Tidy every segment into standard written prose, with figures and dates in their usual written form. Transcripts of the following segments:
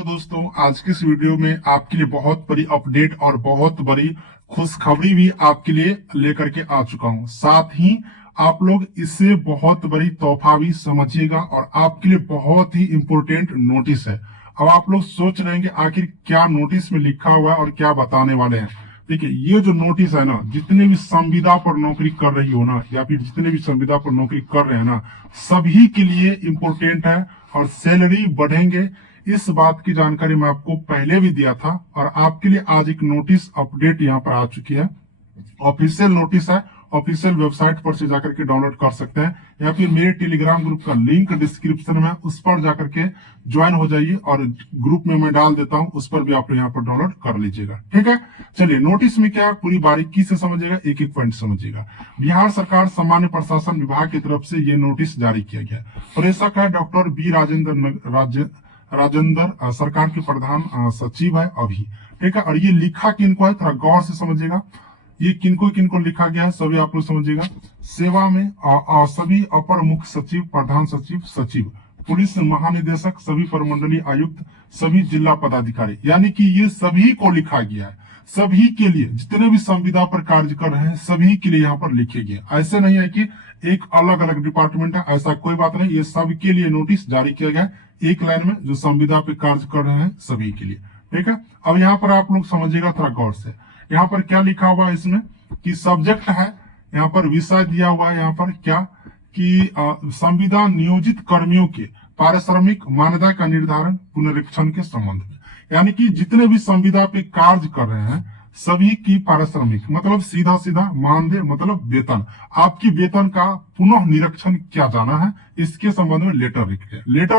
तो दोस्तों, आज के इस वीडियो में आपके लिए बहुत बड़ी अपडेट और बहुत बड़ी खुशखबरी भी आपके लिए लेकर के आ चुका हूं। साथ ही आप लोग इसे बहुत बड़ी तोहफा भी समझिएगा और आपके लिए बहुत ही इंपॉर्टेंट नोटिस है। अब आप लोग सोच रहे हैं कि आखिर क्या नोटिस में लिखा हुआ है और क्या बताने वाले हैं। देखिए, ये जो नोटिस है ना, जितने भी संविदा पर नौकरी कर रही हो ना, या फिर जितने भी संविदा पर नौकरी कर रहे हैं ना, सभी के लिए इंपॉर्टेंट है और सैलरी बढ़ेंगे। इस बात की जानकारी मैं आपको पहले भी दिया था और आपके लिए आज एक नोटिस अपडेट यहाँ पर आ चुकी है। ऑफिशियल नोटिस है, ऑफिशियल वेबसाइट पर से जाकर के डाउनलोड कर सकते हैं, या फिर मेरे टेलीग्राम ग्रुप का लिंक डिस्क्रिप्शन में, उस पर जाकर के ज्वाइन हो जाइए और ग्रुप में मैं डाल देता हूं, उस पर भी आप यहाँ पर डाउनलोड कर लीजिएगा। ठीक है, चलिए नोटिस में क्या पूरी बारीकी से समझिएगा, एक एक पॉइंट समझिएगा। बिहार सरकार सामान्य प्रशासन विभाग की तरफ से ये नोटिस जारी किया गया। प्रेषक है डॉक्टर बी राजेंद्र, सरकार के प्रधान सचिव है अभी। ठीक है, और ये लिखा किनको है, थोड़ा गौर से समझिएगा। ये किनको किनको लिखा गया है सभी आप लोग समझिएगा। सेवा में सभी अपर मुख्य सचिव, प्रधान सचिव, सचिव, पुलिस महानिदेशक, सभी प्रमंडलीय आयुक्त, सभी जिला पदाधिकारी, यानी कि ये सभी को लिखा गया है। सभी के लिए, जितने भी संविदा पर कार्य कर रहे हैं सभी के लिए यहाँ पर लिखे गए। ऐसे नहीं है कि एक अलग अलग डिपार्टमेंट है, ऐसा कोई बात नहीं। ये सबके लिए नोटिस जारी किया गया है, एक लाइन में, जो संविदा पे कार्य कर रहे हैं सभी के लिए। ठीक है, अब यहाँ पर आप लोग समझिएगा थोड़ा गौर से। यहाँ पर क्या लिखा हुआ है इसमें कि सब्जेक्ट है, यहाँ पर विषय दिया हुआ है, यहाँ पर क्या कि संविदा नियोजित कर्मियों के पारिश्रमिक मानदेय का निर्धारण पुनरीक्षण के संबंध में, यानी कि जितने भी संविदा पे कार्य कर रहे हैं सभी की पारिश्रमिक मतलब सीधा सीधा मानदेय मतलब वेतन, आपकी वेतन का पुनः निरीक्षण किया जाना है। इसके संबंध में लेटर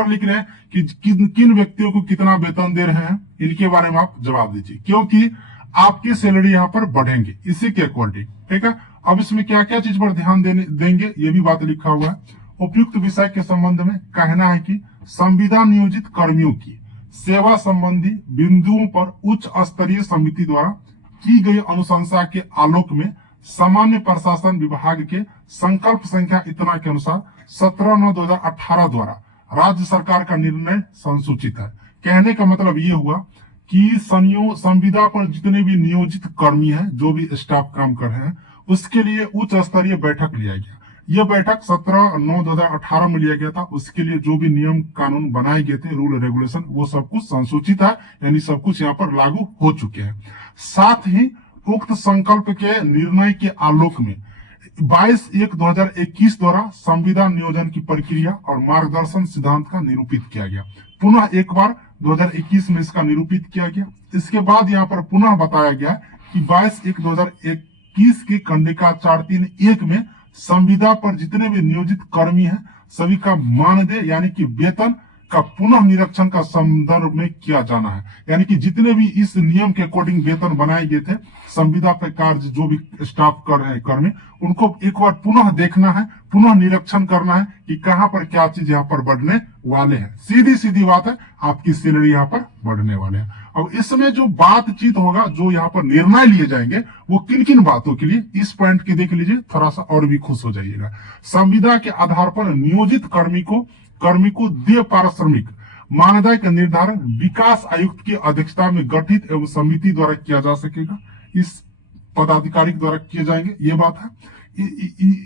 लिख रहे हैं कि किन व्यक्तियों को कितना वेतन दे रहे हैं, इनके बारे में आप जवाब दीजिए, क्योंकि आपकी सैलरी यहाँ पर बढ़ेंगे इसी के अकॉर्डिंग। ठीक है, अब इसमें क्या क्या चीज पर ध्यान देंगे ये भी बात लिखा हुआ है। उपयुक्त विषय के संबंध में कहना है कि संविदा नियोजित कर्मियों की सेवा संबंधी बिंदुओं पर उच्च स्तरीय समिति द्वारा की गई अनुशंसा के आलोक में सामान्य प्रशासन विभाग के संकल्प संख्या इतना के अनुसार 17/9/2018 द्वारा राज्य सरकार का निर्णय संसूचित है। कहने का मतलब ये हुआ कि संविदा पर जितने भी नियोजित कर्मी हैं, जो भी स्टाफ काम कर रहे हैं, उसके लिए उच्च स्तरीय बैठक लिया गया। यह बैठक 17/9/2018 में लिया गया था। उसके लिए जो भी नियम कानून बनाए गए थे, रूल रेगुलेशन, वो सब कुछ संसूचित है, यानी सब कुछ यहाँ पर लागू हो चुके हैं। साथ ही उक्त संकल्प के निर्णय के आलोक में 22/1/2021 द्वारा संविदा नियोजन की प्रक्रिया और मार्गदर्शन सिद्धांत का निरूपित किया गया। पुनः एक बार 2021 में इसका निरूपित किया गया। इसके बाद यहाँ पर पुनः बताया गया कि 22/1/2021 की कंडिका 431 में संविदा पर जितने भी नियोजित कर्मी हैं सभी का मानदेय यानी कि वेतन का पुनः निरीक्षण का संदर्भ में किया जाना है। यानी कि जितने भी इस नियम के अकॉर्डिंग वेतन बनाए गए थे, संविदा पर कार्य जो भी स्टाफ कर रहे हैं कर्मी, उनको एक बार पुनः देखना है, पुनः निरीक्षण करना है कि कहां पर क्या चीज यहाँ पर बढ़ने वाले हैं। सीधी सीधी बात है, आपकी सैलरी यहाँ पर बढ़ने वाले हैं। अब इसमें जो बातचीत होगा, जो यहाँ पर निर्णय लिए जाएंगे, वो किन किन बातों के लिए, इस पॉइंट के देख लीजिए, थोड़ा सा और भी खुश हो जाइएगा। संविदा के आधार पर नियोजित कर्मी को देय पारिश्रमिक मानदेय का निर्धारण विकास आयुक्त की अध्यक्षता में गठित एवं समिति द्वारा किया जा सकेगा। इस पदाधिकारी द्वारा किए जाएंगे, ये बात है।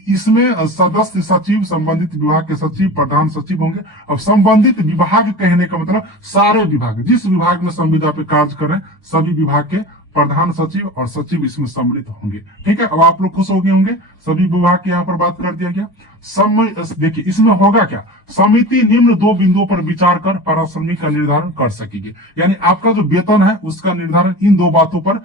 इसमें सदस्य सचिव, संबंधित विभाग के सचिव, प्रधान सचिव होंगे। अब संबंधित विभाग कहने का मतलब सारे विभाग, जिस विभाग में संविदा पे कार्य कर रहे हैं सभी विभाग के प्रधान सचिव और सचिव इसमें सम्मिलित होंगे। ठीक है, अब आप लोग खुश हो गए होंगे, सभी विभाग की यहाँ पर बात कर दिया गया। देखिए इसमें होगा क्या, समिति निम्न दो बिंदुओं पर विचार कर पारिश्रमिक का निर्धारण कर सकेगी। यानी आपका जो वेतन है उसका निर्धारण इन दो बातों पर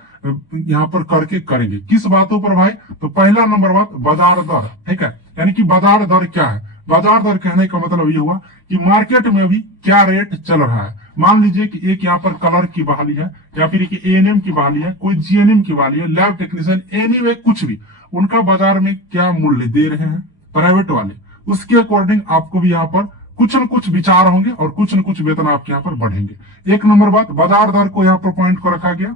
यहाँ पर करके करेंगे। किस बातों पर भाई, तो पहला नंबर बात बाजार दर। ठीक है, यानी कि बाजार दर क्या है, बाजार दर कहने का मतलब ये हुआ कि मार्केट में अभी क्या रेट चल रहा है। मान लीजिए कि एक यहाँ पर कलर की बहाली है, या फिर एक एएनएम की बहाली है, कोई जीएनएम की बहाली है, लैब टेक्नीशियन, एनीवे कुछ भी, उनका बाजार में क्या मूल्य दे रहे हैं प्राइवेट वाले, उसके अकॉर्डिंग आपको भी यहाँ पर कुछ न कुछ विचार होंगे और कुछ न कुछ वेतन आपके यहाँ पर बढ़ेंगे। एक नंबर बात बाजार दर को यहाँ पर पॉइंट को रखा गया।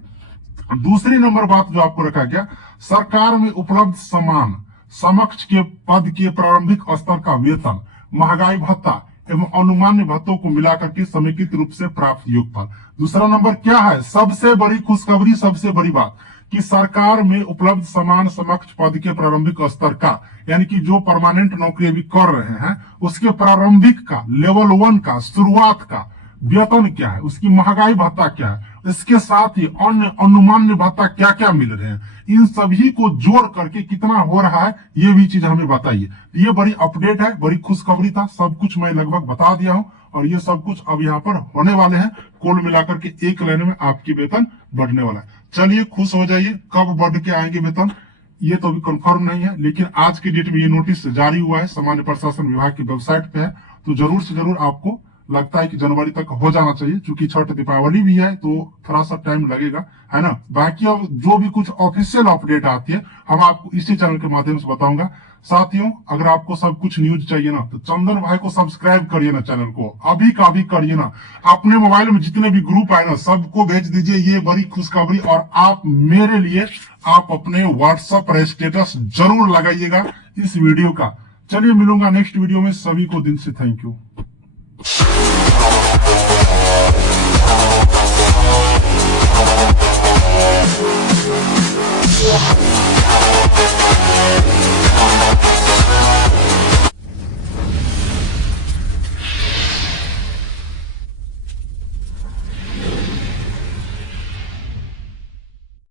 दूसरी नंबर बात जो आपको रखा गया, सरकार में उपलब्ध समान समक्ष के पद के प्रारंभिक स्तर का वेतन, महंगाई भत्ता एवं अनुमान्य भत्तों को मिलाकर के समेकित रूप से प्राप्त योगफल। दूसरा नंबर क्या है, सबसे बड़ी खुशखबरी, सबसे बड़ी बात कि सरकार में उपलब्ध समान समकक्ष पद के प्रारंभिक स्तर का, यानी कि जो परमानेंट नौकरी अभी कर रहे हैं उसके प्रारंभिक का, लेवल 1 का, शुरुआत का वेतन क्या है, उसकी महंगाई भत्ता क्या है, इसके साथ ही अन्य अनुमान्य भत्ता क्या क्या मिल रहे हैं, इन सभी को जोड़ करके कितना हो रहा है ये भी चीज हमें बताइए। ये बड़ी अपडेट है, बड़ी खुशखबरी था, सब कुछ मैं लगभग बता दिया हूं और ये सब कुछ अब यहाँ पर होने वाले हैं। कुल मिलाकर के एक लाइन में आपकी वेतन बढ़ने वाला है। चलिए खुश हो जाइए। कब बढ़ के आएंगे वेतन ये तो अभी कंफर्म नहीं है, लेकिन आज की डेट में ये नोटिस जारी हुआ है, सामान्य प्रशासन विभाग की वेबसाइट पे है, तो जरूर से जरूर आपको लगता है कि जनवरी तक हो जाना चाहिए, क्योंकि छठ दीपावली भी है तो थोड़ा सा टाइम लगेगा, है ना। बाकी अब जो भी कुछ ऑफिशियल अपडेट आती है हम आपको इसी चैनल के माध्यम से बताऊंगा। साथियों, अगर आपको सब कुछ न्यूज चाहिए ना तो चंदन भाई को सब्सक्राइब करिए ना, चैनल को अभी का अभी करिए ना। अपने मोबाइल में जितने भी ग्रुप आए ना सबको भेज दीजिए ये बड़ी खुशखबरी, और आप मेरे लिए आप अपने व्हाट्सएप पर स्टेटस जरूर लगाइएगा इस वीडियो का। चलिए मिलूंगा नेक्स्ट वीडियो में, सभी को दिल से थैंक यू। Yeah.